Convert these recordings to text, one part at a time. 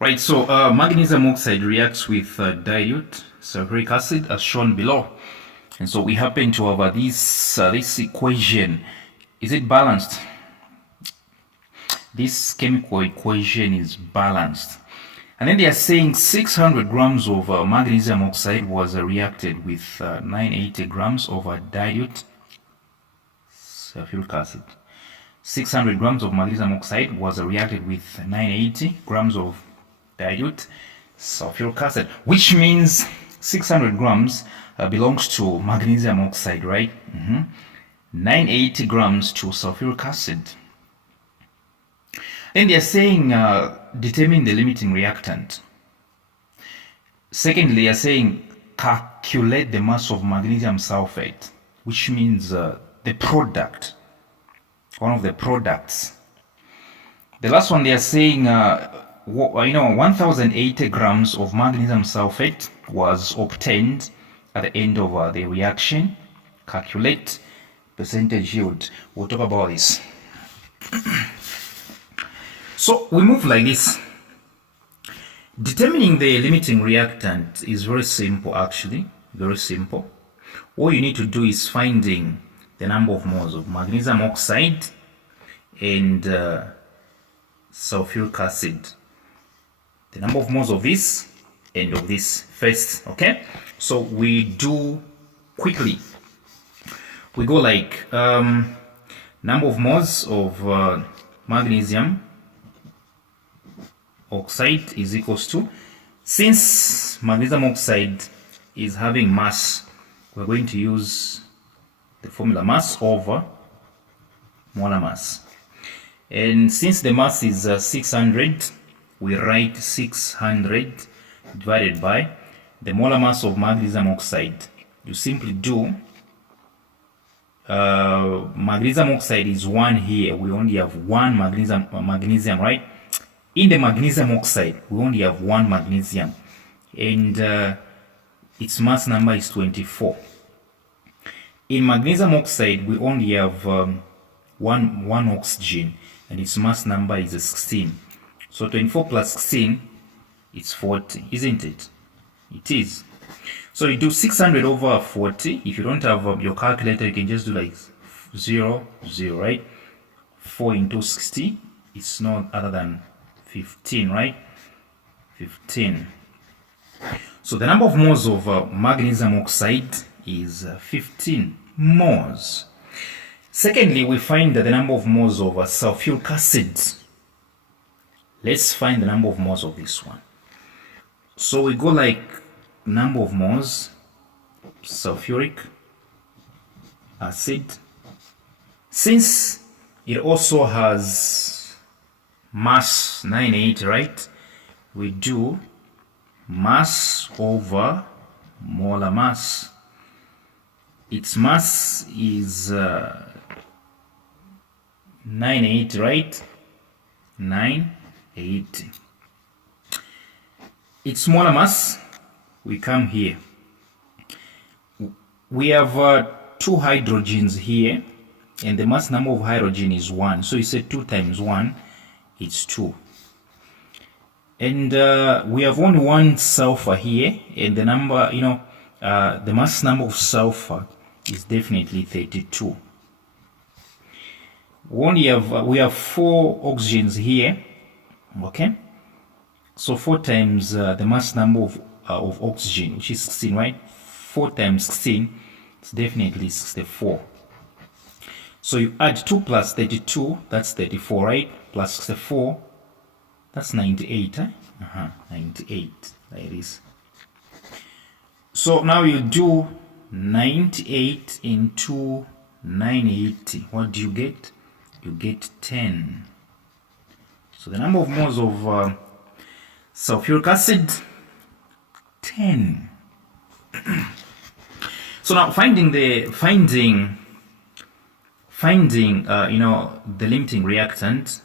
Right, so magnesium oxide reacts with dilute sulfuric acid as shown below. And so we happen to have this equation. Is it balanced? This chemical equation is balanced. And then they are saying 600 grams of magnesium oxide was reacted with 980 grams of dilute sulfuric acid. 600 grams of magnesium oxide was reacted with 980 grams of dilute sulfuric acid, which means 600 grams belongs to magnesium oxide, right? 980 grams to sulfuric acid. Then they are saying determine the limiting reactant. Secondly, they are saying calculate the mass of magnesium sulfate, which means the product, one of the products. The last one, they are saying 1080 grams of magnesium sulfate was obtained at the end of the reaction. Calculate percentage yield. We'll talk about this. So we move like this. Determining the limiting reactant is very simple, actually. Very simple. All you need to do is finding the number of moles of magnesium oxide and sulfuric acid. The number of moles of this and of this first, okay? So we do quickly. We go like number of moles of magnesium oxide is equals to, since magnesium oxide is having mass, we're going to use the formula mass over molar mass. And since the mass is 600, we write 600 divided by the molar mass of magnesium oxide. You simply do magnesium oxide is 1 here. We only have 1 magnesium, right? In the magnesium oxide, we only have 1 magnesium, and its mass number is 24. In magnesium oxide, we only have one oxygen, and its mass number is 16. So 24 plus 16, it's 40, isn't it? It is. So you do 600 over 40. If you don't have your calculator, you can just do like 0, 0, right? 4 into 60, it's not other than 15, right? 15. So the number of moles of magnesium oxide is 15 moles. Secondly, we find the number of moles of sulfuric acid. Let's find the number of moles of this one. So we go like number of moles sulfuric acid. Since it also has mass 980, right? We do mass over molar mass. Its mass is 980, right? 980. Its molar mass, we come here. We have 2 hydrogens here, and the mass number of hydrogen is 1. So you say 2 times 1, it's 2. And we have only 1 sulfur here, and the number, the mass number of sulfur is definitely 32. We have 4 oxygens here, okay? So 4 times the mass number of oxygen, which is 16, right? 4 times 16, it's definitely 64. So you add 2 plus 32, that's 34, right? Plus 64, that's 98, eh? 98, like this. So now you do 98 into 980. What do you get? You get 10. So the number of moles of sulfuric acid, 10. So now finding the limiting reactant,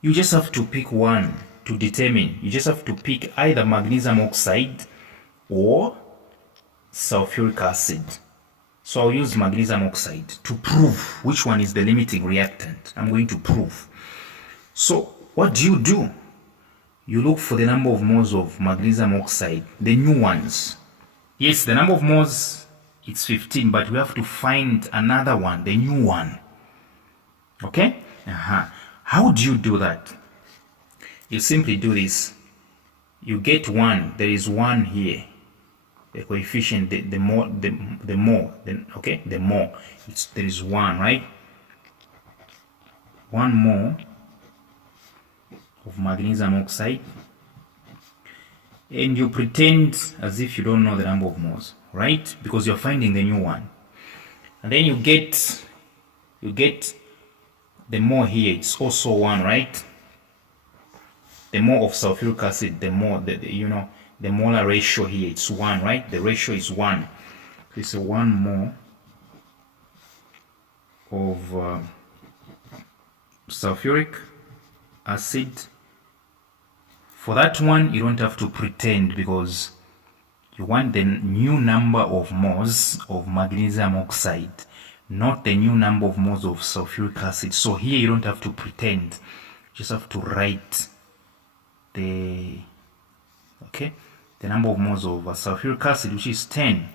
you just have to pick one to determine. You just have to pick either magnesium oxide or sulfuric acid. So I'll use magnesium oxide to prove which one is the limiting reactant. I'm going to prove. So what do? you look for the number of moles of magnesium oxide, the new ones. Yes, the number of moles, it's 15, but we have to find another one, the new one. Okay? How do you do that? You simply do this. You get 1, there is 1 here. The coefficient, the more, okay, the more, there is 1, right? 1 more of magnesium oxide, and you pretend as if you don't know the number of moles, right? Because you're finding the new one, and then you get the more here. It's also 1, right? The more of sulfuric acid, the more the molar ratio here, it's 1, right? The ratio is 1. So it's 1 more of sulfuric acid. For that one, you don't have to pretend, because you want the new number of moles of magnesium oxide, not the new number of moles of sulfuric acid. So here you don't have to pretend, you just have to write the number of moles of sulfuric acid, which is 10.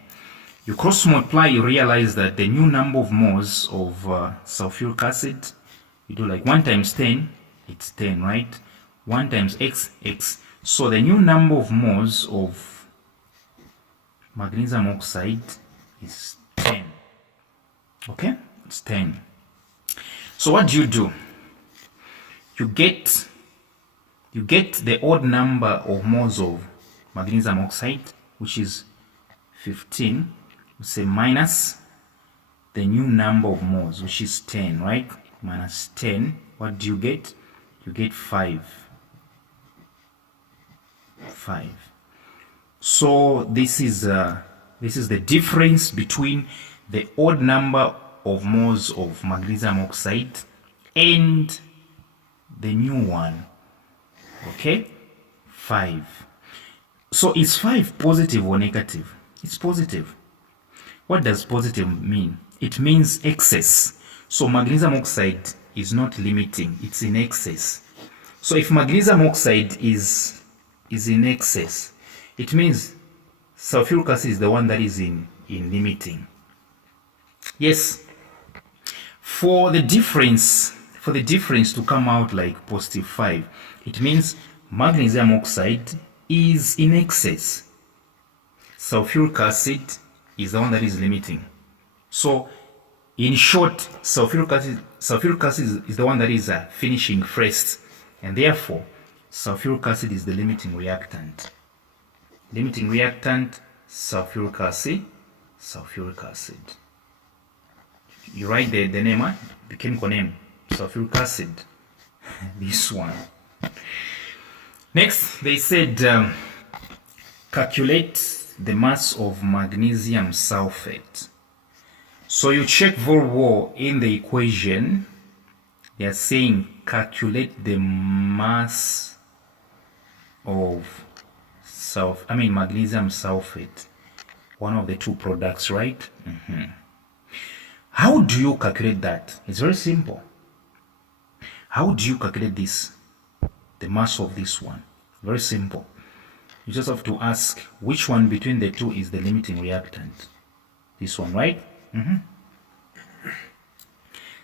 You cross multiply, you realize that the new number of moles of sulfuric acid, you do like 1 times 10, it's 10, right? 1 times x, x. So the new number of moles of magnesium oxide is 10. Okay? It's 10. So what do? You get the odd number of moles of magnesium oxide, which is 15. We say minus the new number of moles, which is 10, right? Minus 10. What do you get? You get 5. 5. So this is the difference between the odd number of moles of magnesium oxide and the new one. Okay, 5. So is 5 positive or negative? It's positive. What does positive mean? It means excess. So magnesium oxide is not limiting, it's in excess. So if magnesium oxide is in excess, it means sulfuric acid is the one that is in limiting. Yes. For the difference to come out like positive 5, it means magnesium oxide is in excess. Sulfuric acid is the one that is limiting. So in short, sulfuric acid is the one that is finishing first, and therefore sulfuric acid is the limiting reactant. Limiting reactant, sulfuric acid. You write the name, the chemical name, sulfuric acid. This one. Next, they said calculate the mass of magnesium sulfate. So you check Volvo in the equation. They are saying calculate the mass of magnesium sulfate, one of the two products, right? How do you calculate that? It's very simple. How do you calculate this? The mass of this one. Very simple. You just have to ask which one between the two is the limiting reactant. This one, right?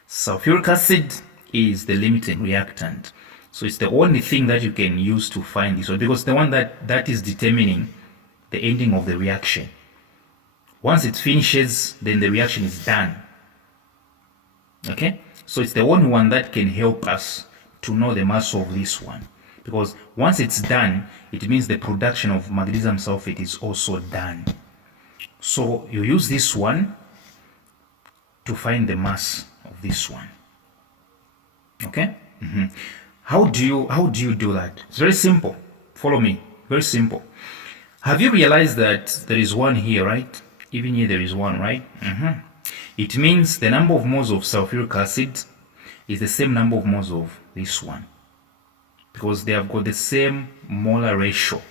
Sulfuric acid is the limiting reactant. So it's the only thing that you can use to find this one, because the one that is determining the ending of the reaction. Once it finishes, then the reaction is done. Okay? So it's the only one that can help us to know the mass of this one. Because once it's done, it means the production of magnesium sulfate is also done. So you use this one to find the mass of this one. Okay? How do you do that? It's very simple. Follow me. Very simple. Have you realized that there is one here, right? Even here there is one, right? It means the number of moles of sulfuric acid is the same number of moles of this one, because they have got the same molar ratio.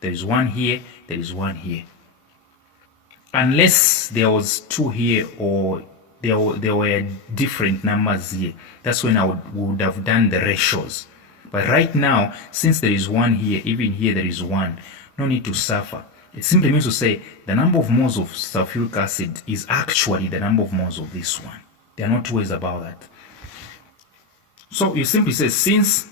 There is one here, there is one here. Unless there was 2 here, or there were different numbers here, that's when we would have done the ratios. But right now, since there is 1 here, even here there is 1, no need to suffer. It simply means to say the number of moles of sulfuric acid is actually the number of moles of this one. There are no two ways about that. So you simply say, since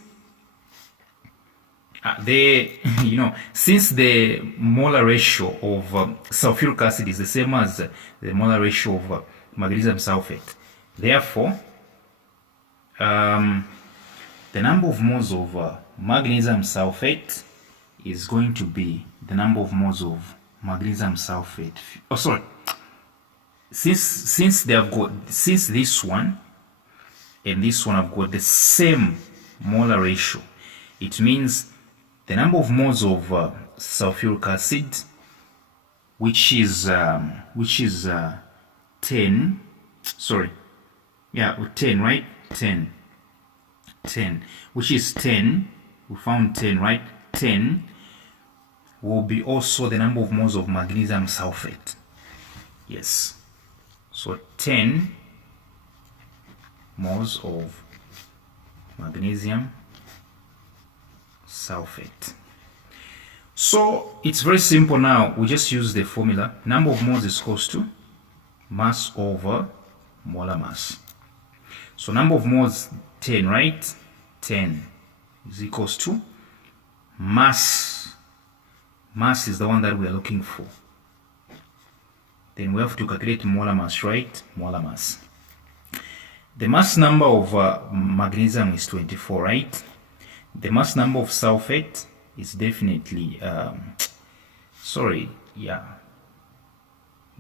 since the molar ratio of sulfuric acid is the same as the molar ratio of magnesium sulfate, therefore the number of moles of magnesium sulfate is going to be the number of moles of magnesium sulfate. Oh, sorry. Since this one and this one have got the same molar ratio, it means the number of moles of sulfuric acid, which is 10. Sorry, yeah, 10, right? 10, which is 10. We found 10, right? 10 will be also the number of moles of magnesium sulfate. Yes. So 10 moles of magnesium sulfate. So it's very simple now. We just use the formula. Number of moles is equals to mass over molar mass. So number of moles, 10, right? 10 is equals to mass. Mass is the one that we are looking for. Then we have to calculate molar mass, right? Molar mass. The mass number of magnesium is 24, right? The mass number of sulfate is definitely, sorry, yeah.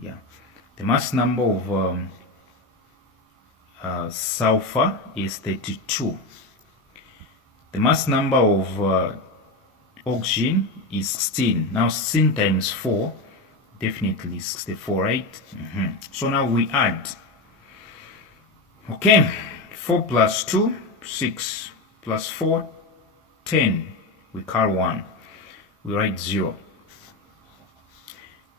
The mass number of sulfur is 32. The mass number of oxygen is 16. Now 16 times 4, definitely 64, right? So now we add. Okay, 4 plus 2, 6 plus 4, 10. We carry 1. We write 0.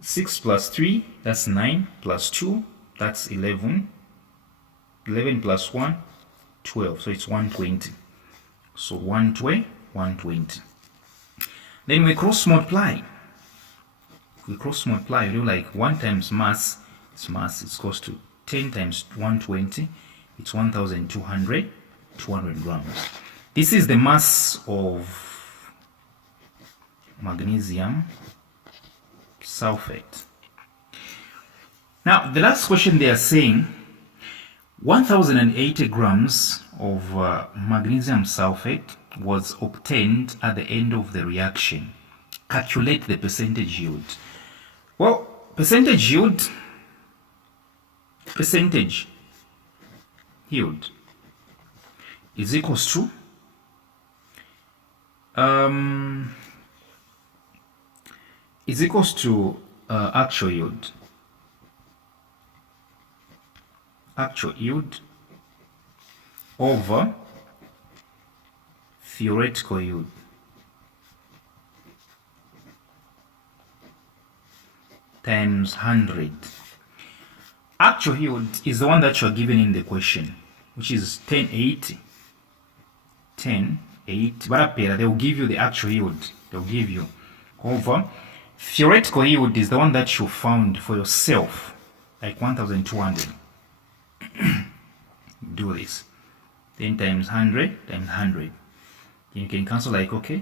6 plus 3, that's 9, plus 2, that's 11. 11 plus 1, 12. So it's 120. So 120, 120. Then we cross multiply. We cross multiply, we do like 1 times mass, it's equals to 10 times 120, it's 1,200 grams. This is the mass of magnesium sulfate. Now, the last question they are saying 1,080 grams of magnesium sulfate was obtained at the end of the reaction. Calculate the percentage yield. Well, percentage yield is equals to actual yield. Actual yield over theoretical yield. Times 100. Actual yield is the one that you're given in the question, which is 1080. 1080. But up here, they'll give you the actual yield. They'll give you over. Theoretical yield is the one that you found for yourself, like 1,200. Do this. 10 times 100 times 100. Then you can cancel like, okay,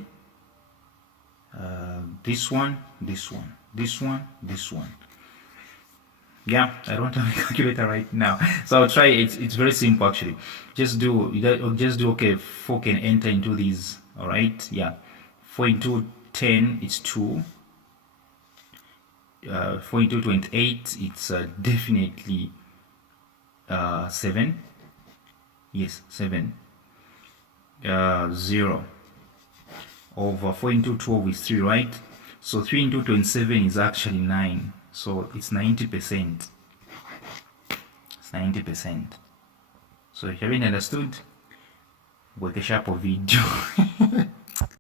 this one, this one, this one, this one. Yeah, I don't have a calculator right now, so I'll try. It's very simple actually. Just do okay. 4 can enter into these. All right, yeah. 4 into 10 it's 2. 4 into 28 it's definitely 7. Yes, 7. 0 over 4 into 12 is 3, right? So 3 into 27 is actually 9. So it's 90%. It's 90%. So if you haven't understood, work a sharp video.